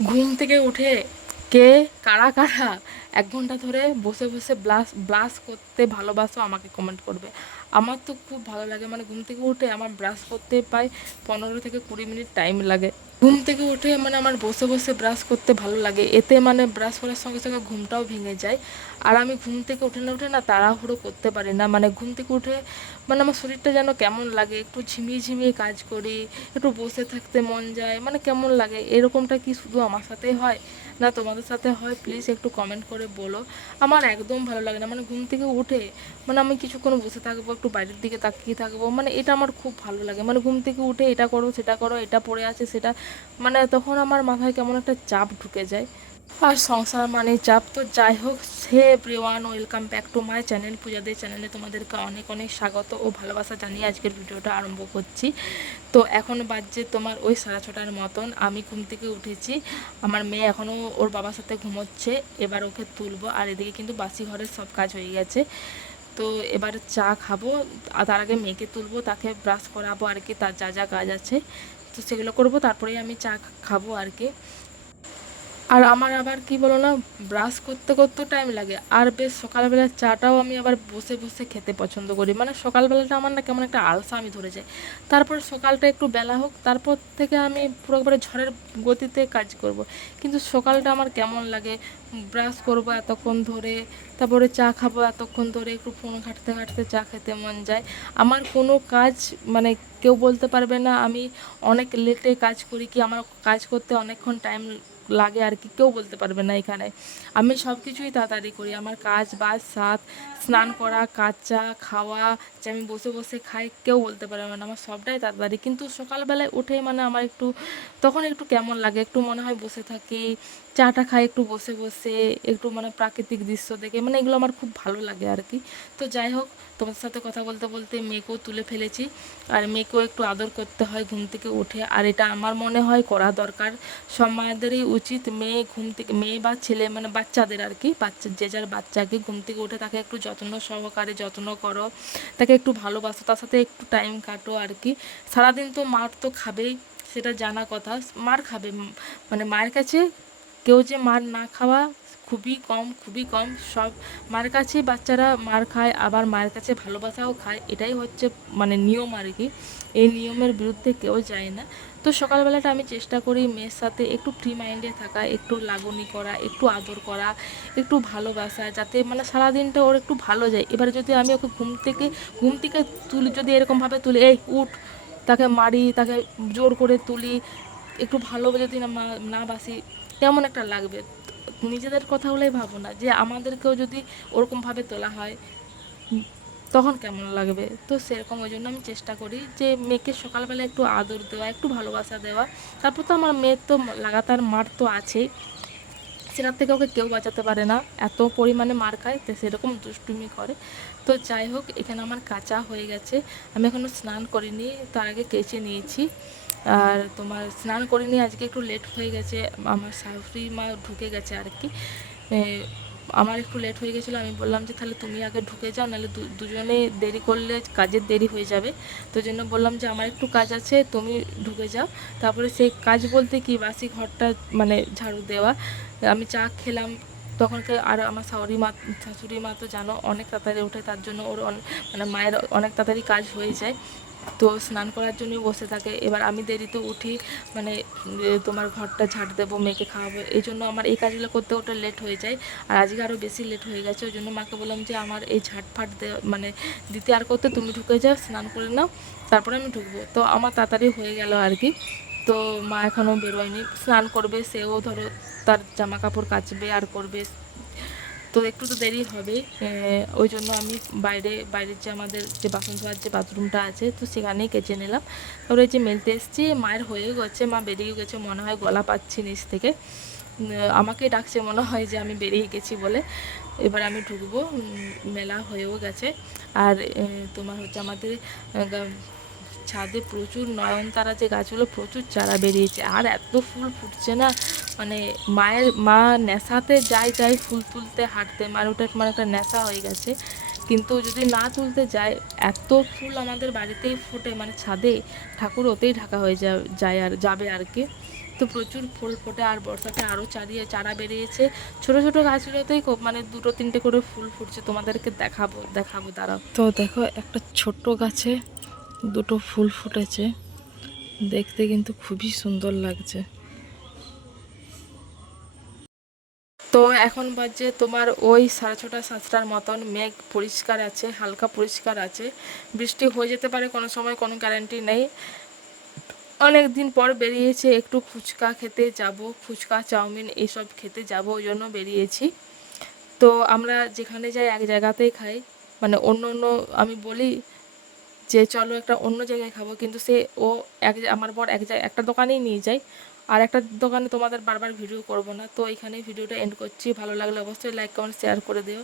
ঘুম থেকে উঠে কে কারা কারা 1 ঘন্টা ধরে বসে বসে ব্রাশ করতে ভালোবাসো আমাকে কমেন্ট করবে। আমার তো খুব ভালো লাগে, মানে ঘুম থেকে উঠে আমার ব্রাশ করতে প্রায় 15 থেকে 20 মিনিট টাইম লাগে। ঘুম থেকে উঠে মানে আমার বসে বসে ব্রাশ করতে ভালো লাগে, এতে মানে ব্রাশ করার সঙ্গে সঙ্গে ঘুমটাও ভেঙে যায়। আর আমি ঘুম থেকে উঠে না তাড়াহুড়ো করতে পারি না, মানে ঘুম থেকে উঠে মানে আমার শরীরটা যেন কেমন লাগে, একটু ঝিমিয়ে ঝিমিয়ে কাজ করি, একটু বসে থাকতে মন যায়, মানে কেমন লাগে। এরকমটা কি শুধু আমার সাথেই হয় না তোমাদের সাথে হয়? প্লিজ একটু কমেন্ট করে বলো। আমার একদম ভালো লাগে না, মানে ঘুম থেকে উঠে মানে আমি কিছুক্ষণ বসে থাকবো, একটু বাইরের দিকে তাকিয়ে থাকবো, মানে এটা আমার খুব ভালো লাগে। মানে ঘুম থেকে উঠে এটা করো সেটা করো, এটা পড়ে আছে সেটা, মানে তখন আমার মাথায় কেমন একটা চাপ ঢুকে যায়। আর সংসার মানে চাপ। তো যাই হোক, hey everyone, welcome back to my channel পূজাদের চ্যানেলে তোমাদেরকে অনেক অনেক স্বাগত ও ভালোবাসা জানিয়ে আজকের ভিডিওটা আরম্ভ করছি। তো এখন বাজছে তোমার ওই 6:30টার মতন, আমি ঘুম থেকে উঠেছি। আমার মেয়ে এখনও ওর বাবার সাথে ঘুমোচ্ছে, এবার ওকে তুলবো। আর এদিকে কিন্তু বাসি ঘরের সব কাজ হয়ে গেছে। তো এবার চা খাবো, আর তার আগে মেয়েকে তুলবো, তাকে ব্রাশ করাবো আর কি, তার যা যা কাজ আছে তো সেগুলো করবো, তারপরেই আমি চা খাবো আর কি। আর আমার আবার কি বলো না, ব্রাশ করতে করতেও টাইম লাগে। আর বেশ সকালবেলার চাটাও আমি আবার বসে বসে খেতে পছন্দ করি, মানে সকালবেলাটা আমার না কেমন একটা আলসা আমি ধরে যায়। তারপর সকালটা একটু বেলা হোক, তারপর থেকে আমি পুরো একবারে ঝড়ের গতিতে কাজ করব। কিন্তু সকালটা আমার কেমন লাগে, ব্রাশ করবো এতক্ষণ ধরে, তারপরে চা খাবো এতক্ষণ ধরে, একটু ফোন ঘাঁটতে ঘাঁটতে চা খেতে মন যায়। আমার কোনো কাজ মানে কেউ বলতে পারবে না আমি অনেক লেটে কাজ করি, কি আমার কাজ করতে অনেকক্ষণ টাইম লাগে আর কি, কেউ বলতে পারবে না এখানে। আমি সব কিছুই তাড়াতাড়ি করি, আমার কাজ বাজ সাথ, স্নান করা, কাচা, খাওয়া, যে আমি বসে বসে খাই কেউ বলতে পারবে না, আমার সবটাই তাড়াতাড়ি। কিন্তু সকালবেলায় উঠে মানে আমার একটু তখন একটু কেমন লাগে, একটু মনে হয় বসে থাকি, চাটা খাই একটু বসে বসে, একটু মানে প্রাকৃতিক দৃশ্য দেখে, মানে এগুলো আমার খুব ভালো লাগে আর কি। তো যাই হোক, তোমার সাথে কথা বলতে বলতে মেয়েকেও তুলে ফেলেছি। আর মেয়েকেও একটু আদর করতে হয় ঘুম থেকে উঠে, আর এটা আমার মনে হয় করা দরকার। সব মায়েদেরই উচিত মেয়ে ঘুম থেকে, মেয়ে বা ছেলে মানে বাচ্চাদের আর কি, বাচ্চা যে যার বাচ্চাকে ঘুম থেকে উঠে তাকে একটু যত্ন সহকারে যত্ন করো, তাকে একটু ভালোবাসো, তার সাথে একটু টাইম কাটো আর কি। সারাদিন তো মার তো খাবেই, সেটা জানা কথা, মার খাবে। মানে মায়ের কাছে কেউ যে মার না খাওয়া খুবই কম, খুবই কম। সব মার কাছে বাচ্চারা মার খায়, আবার মায়ের কাছে ভালোবাসাও খায়, এটাই হচ্ছে মানে নিয়ম আর কি। এই নিয়মের বিরুদ্ধে কেউ যায় না। তো সকালবেলাটা আমি চেষ্টা করি মেয়ের সাথে একটু ফ্রি মাইন্ডে থাকা, একটু লাগনি করা, একটু আদর করা, একটু ভালোবাসা, যাতে মানে সারাদিনটা ওর একটু ভালো যায়। এবারে যদি আমি ওকে ঘুম থেকে তুলি, যদি এরকমভাবে তুলি, এই উঠ, তাকে মারি, তাকে জোর করে তুলি, একটু ভালো যদি না বাসি, কেমন একটা লাগবে। নিজেদের কথা হলেই ভাবো না, যে আমাদেরকেও যদি ওরকমভাবে তোলা হয় তখন কেমন লাগবে। তো সেরকম ওই জন্য আমি চেষ্টা করি যে মেয়েকে সকালবেলা একটু আদর দেওয়া, একটু ভালোবাসা দেওয়া। তারপর তো আমার মেয়ের তো লাগাতার মার তো আছেই, সেটার থেকে ওকে কেউ বাঁচাতে পারে না, এত পরিমাণে মার খায়, তো সেরকম দুষ্টুমি করে। তো যাই হোক, এখানে আমার কাঁচা হয়ে গেছে, আমি এখনও স্নান করিনি, তার আগে কেচে নিয়েছি। আর তোমার স্নান করিনি, আজকে একটু লেট হয়ে গেছে, আমার শাশুড়ি মা ঢুকে গেছে আর কি। এ, আমার একটু লেট হয়ে গেছিলো, আমি বললাম যে তাহলে তুমি আগে ঢুকে যাও, নাহলে দুজনে দেরি করলে কাজের দেরি হয়ে যাবে। তো জন্য বললাম যে আমার একটু কাজ আছে, তুমি ঢুকে যাও। তারপরে সেই কাজ বলতে কি, বাসি ঘরটা মানে ঝাড়ু দেওয়া। আমি চা খেলাম তখনকে, আর আমার শাশুড়ি মা তো জানো অনেক তাড়াতাড়ি ওঠে, তার জন্য ওর মানে মায়ের অনেক তাড়াতাড়ি কাজ হয়ে যায়। তো স্নান করার জন্যই বসে থাকে। এবার আমি দেরিতে উঠি, মানে তোমার ঘরটা ঝাড় দেবো, মেয়েকে খাওয়াবো, এই জন্য আমার এই কাজগুলো করতে ওটা লেট হয়ে যায়। আর আজকে আরও বেশি লেট হয়ে গেছে, ওই জন্য মাকে বললাম যে আমার এই ঝাড়ফাট মানে দিতে আর করতে, তুমি ঢুকে যাও, স্নান করে নাও, তারপরে আমি ঢুকবো। তো আমার তাড়াতাড়ি হয়ে গেল আর কি। তো মা এখনও বেরোয়নি, স্নান করবে, সেও ধরো তার জামা কাপড় কাচবে আর করবে, তো একটু তো দেরি হবেই। ওই জন্য আমি বাইরের যে আমাদের যে বাসন ধোয়ার যে বাথরুমটা আছে, তো সেখানেই কেচে নিলাম। তারপরে যে মেলতে এসেছি, মায়ের হয়ে গেছে, মা বেরিয়ে গেছে মনে হয়, গলা পাচ্ছি নিচ থেকে। আমাকে ডাকছে মনে হয় যে আমি বেরিয়ে গেছি বলে। এবার আমি ঢুকবো, মেলা হয়েও গেছে। আর তোমার হচ্ছে আমাদের ছাদে প্রচুর নয়নতারা যে গাছগুলো, প্রচুর চারা বেরিয়েছে, আর এত ফুল ফুটছে না, মানে মা নেশাতে যায় ফুল তুলতে হাঁটতে, মানে ওটা মানে একটা নেশা হয়ে গেছে। কিন্তু যদি না তুলতে যায়, এত ফুল আমাদের বাড়িতেই ফোটে, মানে ছাদে ঠাকুর ওতেই ঢাকা হয়ে যায় আর যাবে আর কি। তো প্রচুর ফুল ফোটে, আর বর্ষাতে আরও চারা বেরিয়েছে। ছোট ছোট গাছগুলোতেই মানে 2-3টে করে ফুল ফুটছে, তোমাদেরকে দেখাবো দেখাবো দাঁড়াও। তো দেখো একটা ছোট্ট গাছে 2টো ফুল ফুটেছে, দেখতে কিন্তু খুবই সুন্দর লাগছে। তো এখন বাজে তোমার ওই 6:30-7টার মতন, মেঘ পরিষ্কার আছে, হালকা পরিষ্কার আছে, বৃষ্টি হয়ে যেতে পারে কোনো সময়, কোনো গ্যারান্টি নেই। অনেক দিন পর বেরিয়েছে, একটু ফুচকা খেতে যাব, ফুচকা চাউমিন এইসব খেতে যাব, ওই জন্য বেরিয়েছি। তো আমরা যেখানে যাই এক জায়গাতেই খাই, মানে অন্য অন্য, আমি বলি যে চলো একটা অন্য জায়গায় খাবো, কিন্তু সে ও আমার বর একটা দোকানেই নিয়ে যায়, আর একটা দোকানে তোমাদের বারবার ভিডিও করব না। তো এখানেই ভিডিওটা এন্ড করছি, ভালো লাগলে অবশ্যই লাইক কমেন্ট শেয়ার করে দিও।